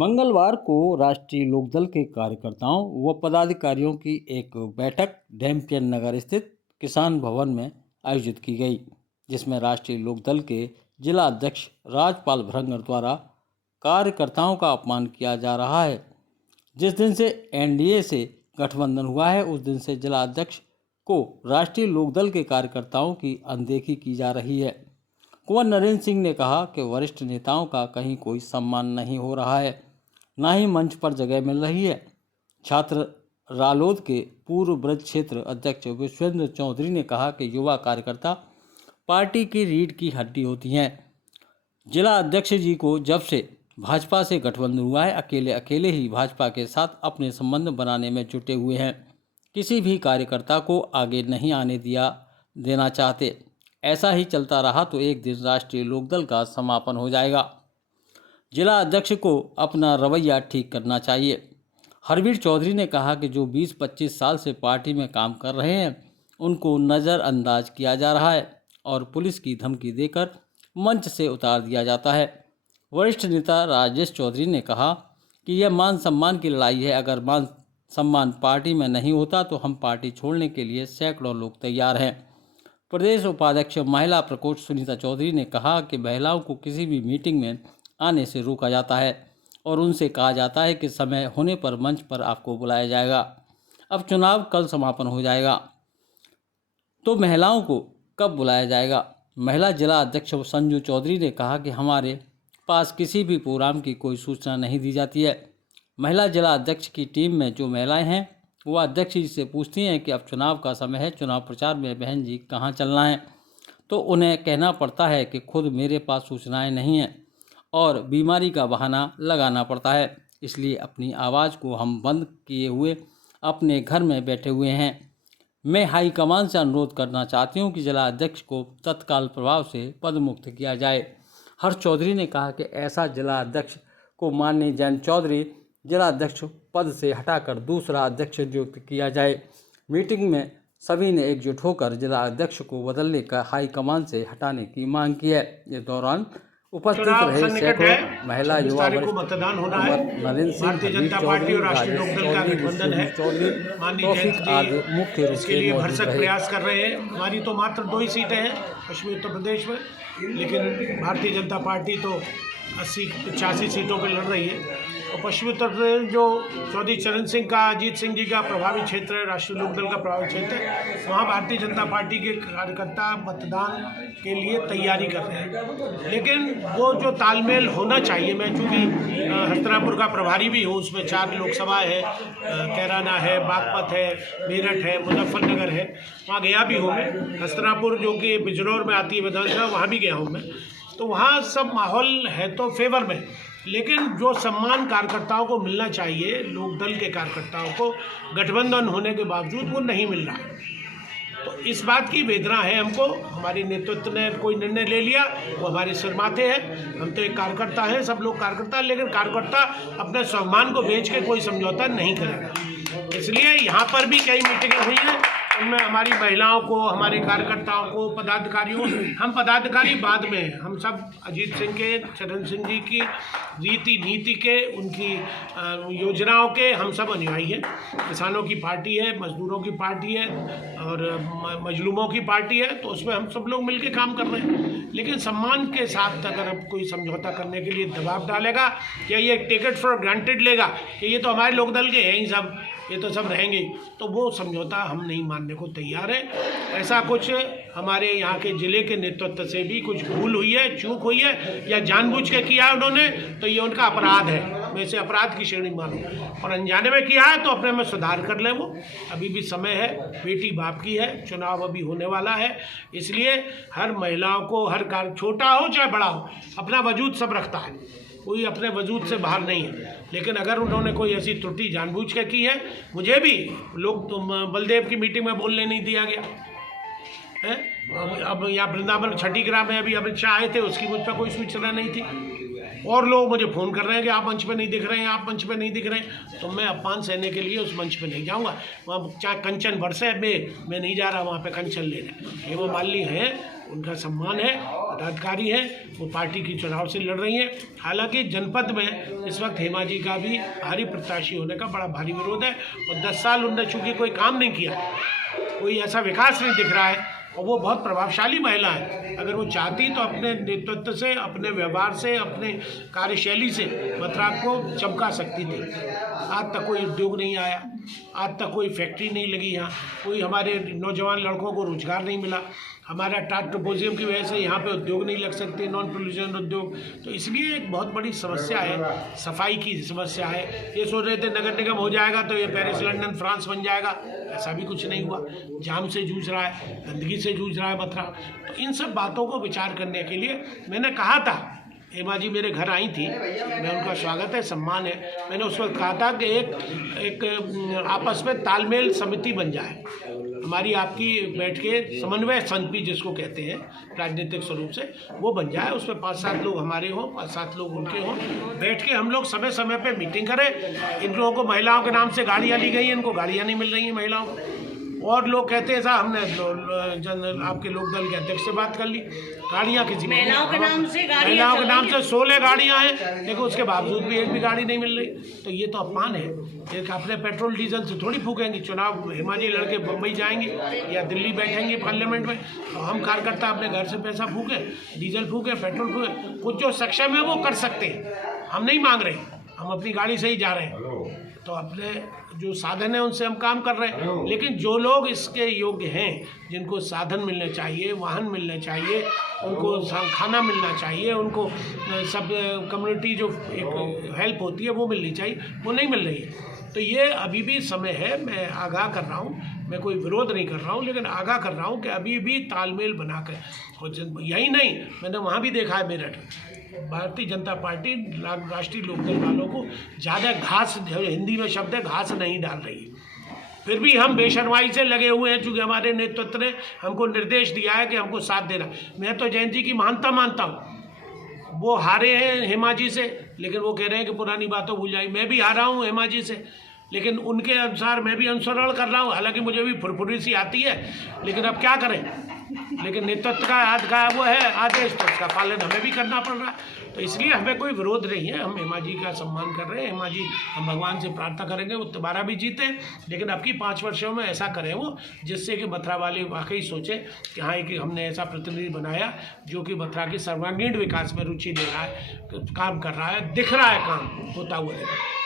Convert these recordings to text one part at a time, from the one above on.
मंगलवार को राष्ट्रीय लोकदल के कार्यकर्ताओं व पदाधिकारियों की एक बैठक डैम्पियन नगर स्थित किसान भवन में आयोजित की गई, जिसमें राष्ट्रीय लोकदल के जिला अध्यक्ष राजपाल भ्रंगर द्वारा कार्यकर्ताओं का अपमान किया जा रहा है। जिस दिन से एनडीए से गठबंधन हुआ है, उस दिन से जिला अध्यक्ष को राष्ट्रीय लोकदल के कार्यकर्ताओं की अनदेखी की जा रही है। कुंवर नरेंद्र सिंह ने कहा कि वरिष्ठ नेताओं का कहीं कोई सम्मान नहीं हो रहा है, ना ही मंच पर जगह मिल रही है। छात्र रालोद के पूर्व ब्रज क्षेत्र अध्यक्ष विश्वेंद्र चौधरी ने कहा कि युवा कार्यकर्ता पार्टी की रीढ़ की हड्डी होती हैं। जिला अध्यक्ष जी को जब से भाजपा से गठबंधन हुआ है, अकेले अकेले ही भाजपा के साथ अपने संबंध बनाने में जुटे हुए हैं। किसी भी कार्यकर्ता को आगे नहीं आने देना चाहते। ऐसा ही चलता रहा तो एक दिन राष्ट्रीय लोकदल का समापन हो जाएगा। जिला अध्यक्ष को अपना रवैया ठीक करना चाहिए। हरवीर चौधरी ने कहा कि जो 20-25 साल से पार्टी में काम कर रहे हैं, उनको नज़रअंदाज किया जा रहा है और पुलिस की धमकी देकर मंच से उतार दिया जाता है। वरिष्ठ नेता राजेश चौधरी ने कहा कि यह मान सम्मान की लड़ाई है। अगर मान सम्मान पार्टी में नहीं होता तो हम पार्टी छोड़ने के लिए सैकड़ों लोग तैयार हैं। प्रदेश उपाध्यक्ष महिला प्रकोष्ठ सुनीता चौधरी ने कहा कि महिलाओं को किसी भी मीटिंग में आने से रोका जाता है और उनसे कहा जाता है कि समय होने पर मंच पर आपको बुलाया जाएगा। अब चुनाव कल समापन हो जाएगा तो महिलाओं को कब बुलाया जाएगा? महिला जिला अध्यक्ष संजू चौधरी ने कहा कि हमारे पास किसी भी प्रोग्राम की कोई सूचना नहीं दी जाती है। महिला जिला अध्यक्ष की टीम में जो महिलाएं हैं, वो अध्यक्ष जी से पूछती हैं कि अब चुनाव का समय है, चुनाव प्रचार में बहन जी कहाँ चलना है, तो उन्हें कहना पड़ता है कि खुद मेरे पास सूचनाएं नहीं हैं और बीमारी का बहाना लगाना पड़ता है, इसलिए अपनी आवाज़ को हम बंद किए हुए अपने घर में बैठे हुए हैं। मैं हाईकमान से अनुरोध करना चाहती हूं कि जिला अध्यक्ष को तत्काल प्रभाव से पदमुक्त किया जाए। हर्ष चौधरी ने कहा कि ऐसा जिला अध्यक्ष को माननीय जैन चौधरी जिला अध्यक्ष पद से हटाकर दूसरा अध्यक्ष नियुक्त किया जाए। मीटिंग में सभी ने एकजुट होकर जिला अध्यक्ष को बदलने का हाईकमान से हटाने की मांग की है। इस दौरान उपस्थित रहे सैकड़ों महिला युवा मतदान होना है। भारतीय जनता पार्टी और राष्ट्रीय लोकदल का गठबंधन है। माननीय जैन जी मुख्य रूप इसके लिए भरसक प्रयास कर रहे हैं। हमारी तो मात्र 2 ही सीटें हैं पश्चिमी उत्तर प्रदेश में, लेकिन भारतीय जनता पार्टी तो 80-85 सीटों पर लड़ रही है। और पश्चिमी उत्तर प्रदेश जो चौधरी चरण सिंह का, अजीत सिंह जी का प्रभावी क्षेत्र है, राष्ट्रीय लोकदल का प्रभावी क्षेत्र है, वहाँ भारतीय जनता पार्टी के कार्यकर्ता मतदान के लिए तैयारी कर रहे हैं। लेकिन वो जो तालमेल होना चाहिए, मैं चूँकि हस्तिनापुर का प्रभारी भी हूँ, उसमें 4 लोकसभा है, कैराना है, बागपत है, मेरठ है, मुजफ्फरनगर है, वहाँ गया भी हूँ मैं। हस्तिनापुर जो कि बिजनौर में आती है विधानसभा, वहाँ भी गया हूँ मैं। तो वहाँ सब माहौल है तो फेवर में, लेकिन जो सम्मान कार्यकर्ताओं को मिलना चाहिए, लोकदल के कार्यकर्ताओं को गठबंधन होने के बावजूद वो नहीं मिल रहा है। तो इस बात की वेदना है हमको। हमारे नेतृत्व ने कोई निर्णय ले लिया, वो हमारे सिर माथे है। हम तो एक कार्यकर्ता हैं, सब लोग कार्यकर्ता हैं, लेकिन कार्यकर्ता अपने स्वाभिमान को बेच के कोई समझौता नहीं करेगा। इसलिए यहाँ पर भी कई मीटिंगें हुई हैं, उनमें हमारी महिलाओं को, हमारे कार्यकर्ताओं को, पदाधिकारियों, हम पदाधिकारी बाद में हैं, हम सब अजीत सिंह के, चरण सिंह जी की रीति नीति के, उनकी योजनाओं के हम सब अनुयायी हैं। किसानों की पार्टी है, मजदूरों की पार्टी है और मजलूमों की पार्टी है, तो उसमें हम सब लोग मिलकर काम कर रहे हैं। लेकिन सम्मान के साथ अगर कोई समझौता करने के लिए दबाव डालेगा या ये टिकट फॉर ग्रांटेड लेगा कि ये तो हमारे लोकदल के हैं ही सब, ये तो सब रहेंगे, तो वो समझौता हम नहीं मानने को तैयार है। ऐसा कुछ हमारे यहाँ के ज़िले के नेतृत्व से भी कुछ भूल हुई है, चूक हुई है या जानबूझ के किया है उन्होंने, तो ये उनका अपराध है। मैं इसे अपराध की श्रेणी मानूँ, और अनजाने में किया है तो अपने में सुधार कर ले। वो अभी भी समय है, बेटी बाप की है, चुनाव अभी होने वाला है, इसलिए हर महिलाओं को, हर कार्य छोटा हो चाहे बड़ा हो, अपना वजूद सब रखता है, कोई अपने वजूद से बाहर नहीं है। लेकिन अगर उन्होंने कोई ऐसी त्रुटि जानबूझ के की है, मुझे भी लोग बलदेव की मीटिंग में बोलने नहीं दिया गया है। अब यहाँ वृंदावन छठी ग्राम में अभी अमित शाह आए थे, उसकी मुझ पर कोई सूचना नहीं थी, और लोग मुझे फ़ोन कर रहे हैं कि आप मंच पे नहीं दिख रहे हैं, आप मंच पे नहीं दिख रहे हैं। तो मैं अपमान सहने के लिए उस मंच पे नहीं जाऊँगा। वहाँ चाहे कंचन बरसे, मैं नहीं जा रहा वहाँ पे कंचन लेने। हेमा मालिनी हैं, उनका सम्मान है, पदाधिकारी हैं, वो पार्टी की चुनाव से लड़ रही हैं। हालांकि जनपद में इस वक्त हेमा जी का भी भारी प्रत्याशी होने का बड़ा भारी विरोध है और 10 साल उन्होंने चूँकि कोई काम नहीं किया, कोई ऐसा विकास नहीं दिख रहा है और वो बहुत प्रभावशाली महिला है। अगर वो चाहती तो अपने नेतृत्व से, अपने व्यवहार से, अपने कार्यशैली से मथुरा को चमका सकती थी। आज तक कोई उद्योग नहीं आया, आज तक कोई फैक्ट्री नहीं लगी यहाँ, कोई हमारे नौजवान लड़कों को रोजगार नहीं मिला, हमारा टाट टोपोजियम की वजह से यहाँ पे उद्योग नहीं लग सकते, नॉन पोल्यूशन उद्योग। तो इसलिए एक बहुत बड़ी समस्या है, सफाई की समस्या है। ये सोच रहे थे नगर निगम हो जाएगा तो ये पेरिस, लंदन, फ्रांस बन जाएगा, ऐसा भी कुछ नहीं हुआ। जाम से जूझ रहा है, गंदगी से जूझ रहा है मथुरा। तो इन सब बातों को विचार करने के लिए मैंने कहा था, हेमा जी मेरे घर आई थी, मैं उनका स्वागत है, सम्मान है। मैंने उस वक्त कहा था कि एक आपस में तालमेल समिति बन जाए, हमारी आपकी बैठ के समन्वय समिति जिसको कहते हैं राजनीतिक स्वरूप से, वो बन जाए। उसमें 5-7 लोग हमारे हों, 5-7 लोग उनके हों, बैठ के हम लोग समय समय पे मीटिंग करें। इन लोगों को महिलाओं के नाम से गाड़ियाँ ली गई हैं, इनको गाड़ियाँ नहीं मिल रही हैं महिलाओं को। और लोग कहते हैं साहब हमने आपके लोकदल के अध्यक्ष से बात कर ली, गाड़ियाँ किसी महिलाओं के नाम से 16 गाड़ियाँ हैं, लेकिन उसके बावजूद भी एक भी गाड़ी नहीं मिल रही। तो ये तो अपमान है। एक अपने पेट्रोल डीजल से थोड़ी फूकेंगे। चुनाव हेमा जी लड़के बम्बई जाएंगे या दिल्ली बैठेंगे पार्लियामेंट में, तो हम कार्यकर्ता अपने घर से पैसा फूकें, डीजल फूकें, पेट्रोल फूकें। कुछ जो सक्षम है वो कर सकते हैं, हम नहीं मांग रहे, हम अपनी गाड़ी से ही जा रहे हैं। तो अपने जो साधन है उनसे हम काम कर रहे हैं। लेकिन जो लोग इसके योग्य हैं, जिनको साधन मिलने चाहिए, वाहन मिलने चाहिए, उनको खाना मिलना चाहिए, उनको सब कम्युनिटी जो एक हेल्प होती है वो मिलनी चाहिए, वो नहीं मिल रही है। तो ये अभी भी समय है, मैं आगाह कर रहा हूँ, मैं कोई विरोध नहीं कर रहा हूँ, लेकिन आगाह कर रहा हूँ कि अभी भी तालमेल बनाकर। यही नहीं, मैंने वहाँ भी देखा है मेरठ, भारतीय जनता पार्टी राष्ट्रीय लोकदल वालों को ज़्यादा घास, हिंदी में शब्द है, घास नहीं डाल रही है। फिर भी हम बेशर्माई से लगे हुए हैं, चूँकि हमारे नेतृत्व ने हमको निर्देश दिया है कि हमको साथ देना। मैं तो जयंत जी की महानता मानता हूँ, वो हारे हैं हेमा जी से, लेकिन वो कह रहे हैं कि पुरानी बातों भूल जाए। मैं भी हारा हूँ हेमा जी से, लेकिन उनके अनुसार मैं भी अनुसरण कर रहा हूँ। हालांकि मुझे भी फुरफुरी सी आती है, लेकिन अब क्या करें। लेकिन नेतृत्व का हाथ का वो है आदेश, तो उसका पालन हमें भी करना पड़ रहा है। तो इसलिए हमें कोई विरोध नहीं है, हम हेमा जी का सम्मान कर रहे हैं। हेमा जी, हम भगवान से प्रार्थना करेंगे वो दोबारा भी जीते, लेकिन अब की 5 वर्षों में ऐसा करें वो, जिससे कि मथुरा वाले वाकई सोचें कि हाँ, कि हमने ऐसा प्रतिनिधि बनाया जो कि मथुरा के सर्वांगीण विकास में रुचि ले रहा है, काम कर रहा है, दिख रहा है काम होता हुआ।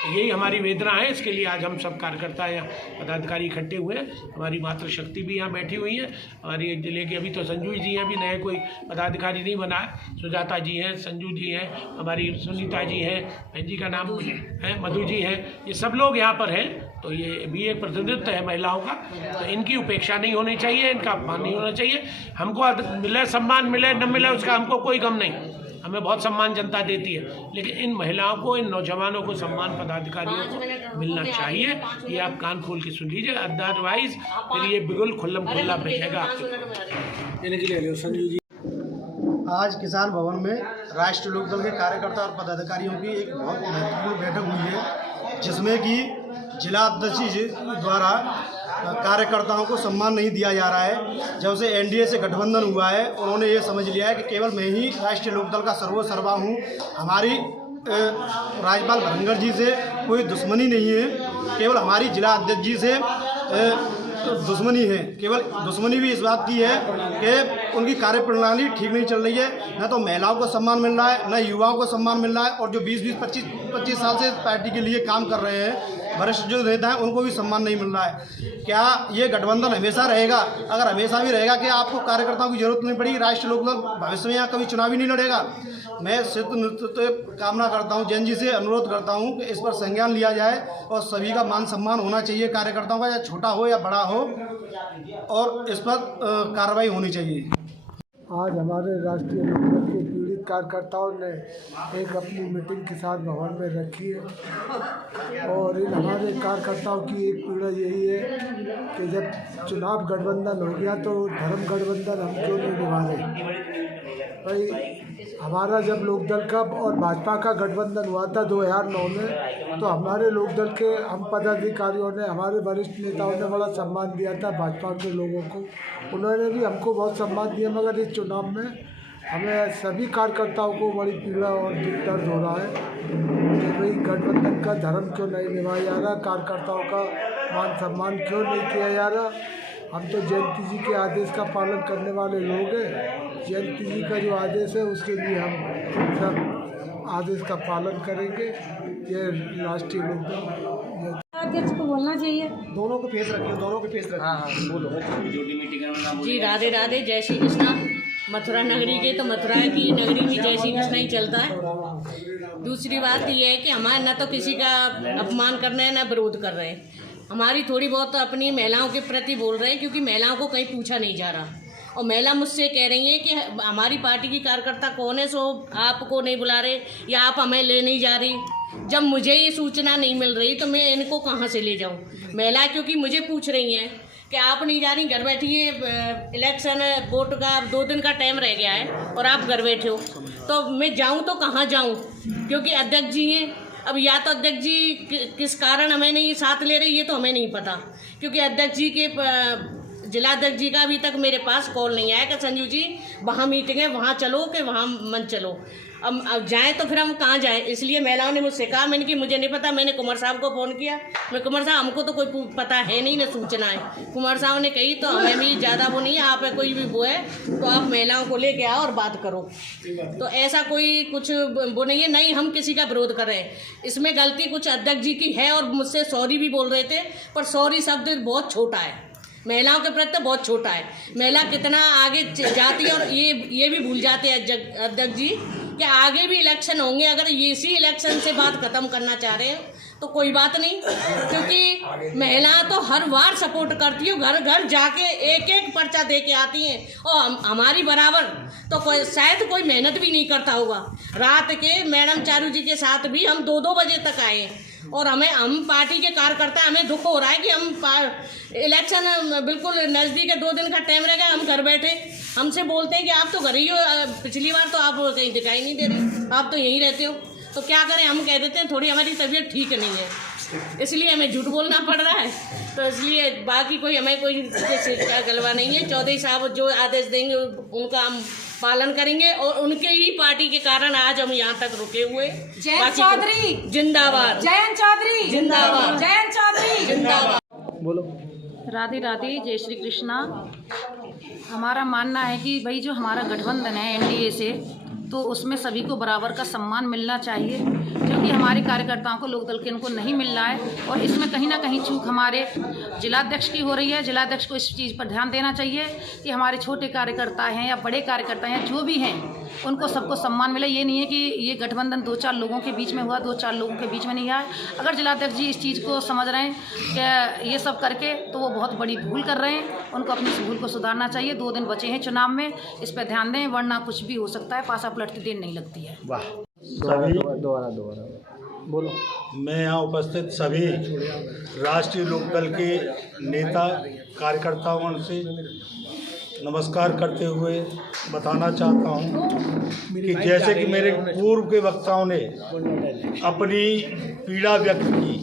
यही हमारी वेदना है। इसके लिए आज हम सब कार्यकर्ता यहाँ पदाधिकारी इकट्ठे हुए हैं। हमारी मातृशक्ति भी यहाँ बैठी हुई है, हमारी जिले के अभी तो संजू जी हैं, अभी नए कोई पदाधिकारी नहीं बना है। सुजाता जी हैं, संजू जी हैं, हमारी सुनीता जी हैं, बहन जी का नाम है मधु जी हैं, ये सब लोग यहाँ पर हैं। तो ये भी एक प्रतिनिधित्व है महिलाओं का, तो इनकी उपेक्षा नहीं होनी चाहिए, इनका अपमान नहीं होना चाहिए। हमको मिले सम्मान, मिले न मिले उसका हमको कोई गम नहीं, हमें बहुत सम्मान जनता देती है, लेकिन इन महिलाओं को, इन नौजवानों को सम्मान पदाधिकारियों को मिलना चाहिए। ये आप कान खोल के सुन लीजिए, अदरवाइज फिर ये बिल्कुल खुल्लम खुल्ला बैठेगा। संजू जी, आज किसान भवन में राष्ट्रीय लोकदल के कार्यकर्ता और पदाधिकारियों की एक बहुत महत्वपूर्ण बैठक हुई है, जिसमें कि जिला अध्यक्ष जी द्वारा कार्यकर्ताओं को सम्मान नहीं दिया जा रहा है। जब से एनडीए से गठबंधन हुआ है, उन्होंने ये समझ लिया है कि केवल मैं ही राष्ट्रीय लोकदल का सर्वा हूँ। हमारी राज्यपाल भरंगर जी से कोई दुश्मनी नहीं है, केवल हमारी जिला अध्यक्ष जी से दुश्मनी है। केवल दुश्मनी भी इस बात की है कि उनकी कार्यप्रणाली ठीक नहीं चल रही है। न तो महिलाओं को सम्मान मिल रहा है, न युवाओं को सम्मान मिल रहा है, और जो 20-25 साल से पार्टी के लिए काम कर रहे हैं वरिष्ठ जो नेता हैं, उनको भी सम्मान नहीं मिल रहा है। क्या ये गठबंधन हमेशा रहेगा? अगर हमेशा भी रहेगा कि आपको कार्यकर्ताओं की जरूरत नहीं पड़ेगी, राष्ट्रीय लोकदल भविष्य में यहाँ कभी चुनाव ही नहीं लड़ेगा। मैं सिद्ध नेतृत्व कामना करता हूँ, जैन जी से अनुरोध करता हूँ कि इस पर संज्ञान लिया जाए और सभी का मान सम्मान होना चाहिए कार्यकर्ताओं का, या छोटा हो या बड़ा हो, और इस पर कार्रवाई होनी चाहिए। आज हमारे राष्ट्रीय लोकदल के पीड़ित कार्यकर्ताओं ने एक अपनी मीटिंग किसान भवन में रखी है, और इन हमारे कार्यकर्ताओं की एक पीड़ा यही है कि जब चुनाव गठबंधन हो गया तो धर्म गठबंधन हम क्यों नहीं निभा रहे। भाई हमारा जब लोकदल का और भाजपा का गठबंधन हुआ था 2009 में, तो हमारे लोकदल के हम पदाधिकारियों ने, हमारे वरिष्ठ नेताओं ने बड़ा सम्मान दिया था भाजपा के लोगों को। उन्होंने भी हमको बहुत सम्मान दिया, मगर इस चुनाव में हमें सभी कार्यकर्ताओं को बड़ी पीड़ा और दुख दर्द हो रहा है कि भाई गठबंधन का धर्म क्यों नहीं निभाया जा रहा, कार्यकर्ताओं का मान सम्मान क्यों नहीं किया जा रहा। हम तो जयंती जी के आदेश का पालन करने वाले लोग हैं। जयंती जी का जो आदेश है उसके लिए हम सब आदेश का पालन करेंगे। ये राष्ट्रीय लोकदल अध्यक्ष को बोलना चाहिए। दोनों को फेस रखिए, दोनों को फेस रखिए। हाँ बोलो जी राधे राधे, जय श्री कृष्णा। मथुरा नगरी के तो मथुरा की नगरी में जय श्री कृष्णा ही चलता है। दूसरी बात ये है कि हमारे न तो किसी का अपमान कर रहे हैं न विरोध कर रहे हैं। हमारी थोड़ी बहुत अपनी महिलाओं के प्रति बोल रहे हैं, क्योंकि महिलाओं को कहीं पूछा नहीं जा रहा। और महिला मुझसे कह रही हैं कि हमारी पार्टी की कार्यकर्ता कौन है, सो आपको नहीं बुला रहे या आप हमें ले नहीं जा रही। जब मुझे ये सूचना नहीं मिल रही तो मैं इनको कहाँ से ले जाऊँ। महिला क्योंकि मुझे पूछ रही हैं कि आप नहीं जा रही, घर बैठी है, इलेक्शन वोट का 2 दिन का टाइम रह गया है और आप घर बैठे हो, तो मैं जाऊँ तो कहाँ जाऊँ, क्योंकि अध्यक्ष जी हैं। अब या तो अध्यक्ष जी किस कारण हमें नहीं साथ ले रहे, ये तो हमें नहीं पता, क्योंकि अध्यक्ष जी के जिलाध्यक्ष जी का अभी तक मेरे पास कॉल नहीं आया कि संजू जी वहाँ मीटिंग है, वहाँ चलो कि वहाँ मन चलो। अब जाएँ तो फिर हम कहाँ जाएँ। इसलिए महिलाओं ने मुझसे कहा, मैंने कि मुझे नहीं पता। मैंने कुमार साहब को फ़ोन किया, मैं कुमार साहब हमको तो कोई पता है नहीं, न सूचना है। कुमार साहब ने कही तो हमें भी ज़्यादा वो नहीं है, आप कोई भी वो है तो आप महिलाओं को लेके आओ और बात करो। तो ऐसा कोई कुछ वो नहीं है, नहीं हम किसी का विरोध कर रहे हैं। इसमें गलती कुछ अध्यक्ष जी की है और मुझसे सॉरी भी बोल रहे थे, पर सॉरी शब्द बहुत छोटा है, महिलाओं के प्रति बहुत छोटा है। महिला कितना आगे जाती है और ये भी भूल जाते हैं अध्यक्ष जी कि आगे भी इलेक्शन होंगे। अगर इसी इलेक्शन से बात खत्म करना चाह रहे हैं तो कोई बात नहीं, क्योंकि महिला तो हर बार सपोर्ट करती है, घर घर जाके एक एक पर्चा दे के आती हैं और हमारी बराबर तो शायद कोई मेहनत भी नहीं करता होगा। रात के मैडम चारू जी के साथ भी हम 2-2 बजे तक आए हैं और हम पार्टी के कार्यकर्ता, हमें दुख हो रहा है कि हम इलेक्शन बिल्कुल नज़दीक है, 2 दिन का टाइम रहेगा, हम घर बैठे। हमसे बोलते हैं कि आप तो घर ही हो, पिछली बार तो आप कहीं दिखाई नहीं दे रही, आप तो यहीं रहते हो। तो क्या करें, हम कह देते हैं थोड़ी हमारी तबीयत ठीक नहीं है, इसलिए हमें झूठ बोलना पड़ रहा है। तो इसलिए बाकी कोई हमें कोई क्या गलवा नहीं है। चौधरी साहब जो आदेश देंगे उनका हम पालन करेंगे और उनके ही पार्टी के कारण आज हम यहाँ तक रुके हुए। जयंत चौधरी जिंदाबाद, जयंत चौधरी जिंदाबाद, जयंत चौधरी जिंदाबाद। बोलो। राधे राधे, जय श्री कृष्णा। हमारा मानना है कि भाई जो हमारा गठबंधन है एनडीए से, तो उसमें सभी को बराबर का सम्मान मिलना चाहिए, क्योंकि हमारे कार्यकर्ताओं को लोकदल के उनको नहीं मिल रहा है। और इसमें कहीं ना कहीं चूक हमारे जिलाध्यक्ष की हो रही है। जिलाध्यक्ष को इस चीज़ पर ध्यान देना चाहिए कि हमारे छोटे कार्यकर्ता हैं या बड़े कार्यकर्ता हैं, जो भी हैं, उनको सबको सम्मान मिले। ये नहीं है कि ये गठबंधन 2-4 लोगों के बीच में हुआ, 2-4 लोगों के बीच में नहीं आया। अगर जिलाध्यक्ष जी इस चीज़ को समझ रहे हैं कि ये सब करके, तो वो बहुत बड़ी भूल कर रहे हैं। उनको अपनी इस भूल को सुधारना चाहिए। 2 दिन बचे हैं चुनाव में, इस पर ध्यान दें, वरना कुछ भी हो सकता है। पासा पलटती देर नहीं लगती है। वाह। दोबारा बोलो। मैं यहाँ उपस्थित सभी राष्ट्रीय लोकदल के नेता कार्यकर्ताओं से नमस्कार करते हुए बताना चाहता हूँ कि जैसे कि मेरे पूर्व के वक्ताओं ने अपनी पीड़ा व्यक्त की,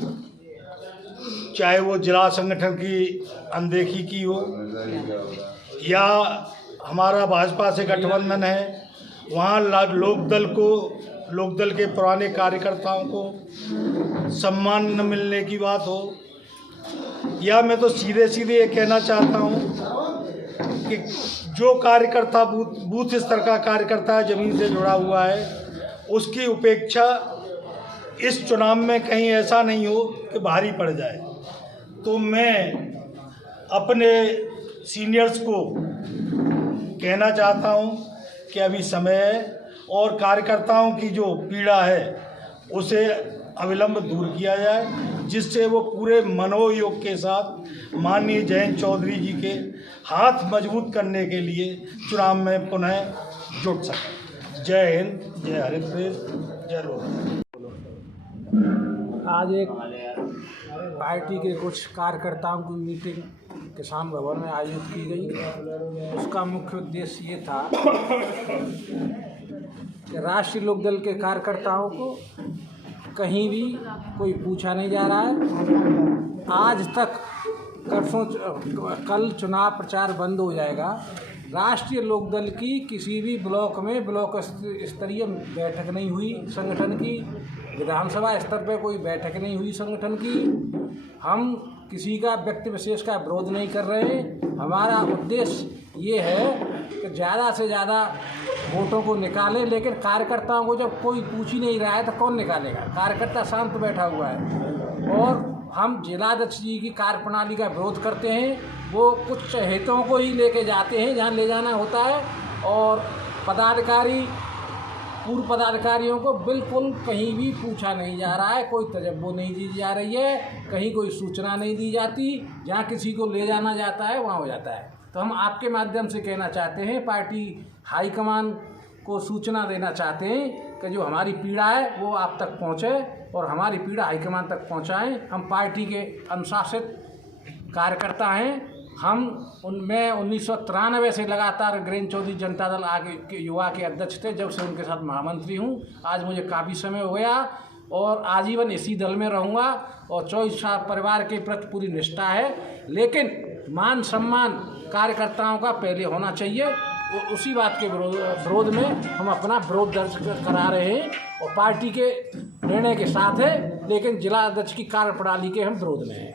चाहे वो जिला संगठन की अनदेखी की हो या हमारा भाजपा से गठबंधन है, वहाँ लोकदल के पुराने कार्यकर्ताओं को सम्मान न मिलने की बात हो, या मैं तो सीधे ये कहना चाहता हूँ कि जो कार्यकर्ता बूथ स्तर का कार्यकर्ता है, ज़मीन से जुड़ा हुआ है, उसकी उपेक्षा इस चुनाव में कहीं ऐसा नहीं हो कि भारी पड़ जाए। तो मैं अपने सीनियर्स को कहना चाहता हूँ कि अभी समय है और कार्यकर्ताओं की जो पीड़ा है उसे अविलंब दूर किया जाए, जिससे वो पूरे मनोयोग के साथ माननीय जयंत चौधरी जी के हाथ मजबूत करने के लिए चुनाव में पुनः जुट सकें। जय हिंद, जय हरिप्रेस, जय लोक। आज एक पार्टी के कुछ कार्यकर्ताओं की मीटिंग किसान भवन में आयोजित की गई। उसका मुख्य उद्देश्य ये था कि राष्ट्रीय लोकदल के कार्यकर्ताओं को कहीं भी कोई पूछा नहीं जा रहा है। आज तक कल चुनाव प्रचार बंद हो जाएगा। राष्ट्रीय लोकदल की किसी भी ब्लॉक में ब्लॉक स्तरीय बैठक नहीं हुई संगठन की, विधानसभा स्तर पर कोई बैठक नहीं हुई संगठन की। हम किसी का व्यक्ति विशेष का विरोध नहीं कर रहे हैं। हमारा उद्देश्य ये है कि ज़्यादा से ज़्यादा वोटों को निकालें, लेकिन कार्यकर्ताओं को जब कोई पूछ ही नहीं रहा है तो कौन निकालेगा। कार्यकर्ता शांत बैठा हुआ है और हम जिलाध्यक्ष जी की कार्यप्रणाली का विरोध करते हैं। वो कुछ चहेतों को ही लेके जाते हैं जहाँ ले जाना होता है और पदाधिकारी पूर्व पदाधिकारियों को बिल्कुल कहीं भी पूछा नहीं जा रहा है, कोई तजब्बो नहीं दी जा रही है, कहीं कोई सूचना नहीं दी जाती। जहाँ किसी को ले जाना जाता है वहाँ हो जाता है। तो हम आपके माध्यम से कहना चाहते हैं, पार्टी हाईकमान को सूचना देना चाहते हैं कि जो हमारी पीड़ा है वो आप तक पहुँचे और हमारी पीड़ा हाईकमान तक पहुँचाएँ। हम पार्टी के अनुशासित कार्यकर्ता हैं। हम उनमें 1993 से लगातार गिरीन्द्र चौधरी जनता दल आगे के युवा के अध्यक्ष थे, जब से उनके साथ महामंत्री हूँ। आज मुझे काफ़ी समय हो गया और आजीवन इसी दल में रहूँगा और 24 साल परिवार के प्रति पूरी निष्ठा है। लेकिन मान सम्मान कार्यकर्ताओं का पहले होना चाहिए। उसी बात के विरोध में हम अपना विरोध दर्ज करा रहे हैं और पार्टी के निर्णय के साथ है, लेकिन जिला अध्यक्ष की कार्यप्रणाली के हम विरोध में हैं।